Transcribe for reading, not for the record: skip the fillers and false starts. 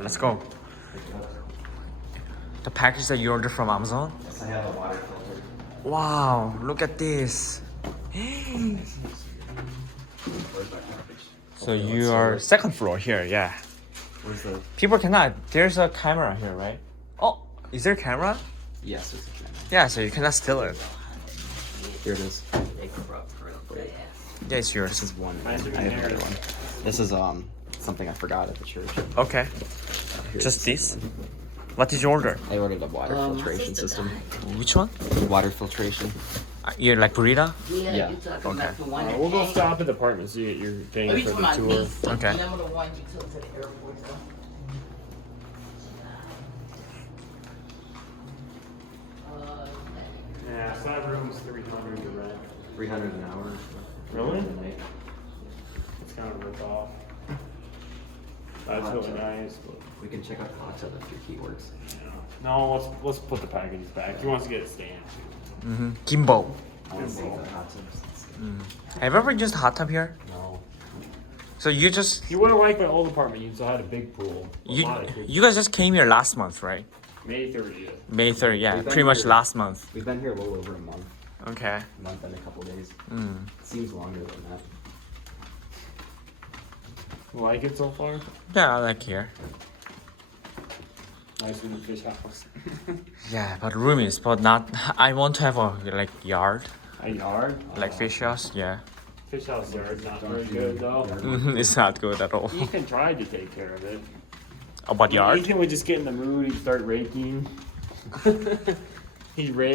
Let's go. The package that you ordered from Amazon? Yes, I have a water filter. Wow, look at this. Where's my package? So you are second floor here, yeah. Where's the... People cannot. There's a camera here, right? Oh, is there a camera? Yes, there's a camera. Yeah, so you cannot steal it. Here it is. Yeah, it's This yours. is one. I have another one. This is something I forgot at the church. Okay. Here's Just the this? second one. What did you order? I ordered a water filtration system. Which one? Water filtration. You like burrito? Yeah. You're talking about the one We'll go that stop at the apartment so you get your Oh, thing you for talking the about tour. these? Okay. Remember the one you took to the airport though? Yeah, so that room's 300 to rent. 300 an hour. Really? It's kind of ripped off. That's really nice, but We can check out the hot tub if your key works. yeah. No, let's put the packages back. He wants to get a stand. Mm-hmm. Gimbo. I want to see the hot tubs. Have you ever used a hot tub here? No. So you just You would have liked my old apartment. You still had a big pool. you guys just came here last month, right? May 30th. May 3rd, yeah, We've been pretty much here. last month. We've been here a little over a month. Okay. A month and a couple days. Mm. It seems longer than that. Like it so far? Yeah, I like here. Nice in the fish house. Yeah, but room is, but not. I want to have a like yard, A yard? like fish house. Yeah. Fish house yard, not very good though. It's not good at all. Ethan tried to take care of it. About yard? Ethan would just get in the mood, he'd start raking. He'd rake.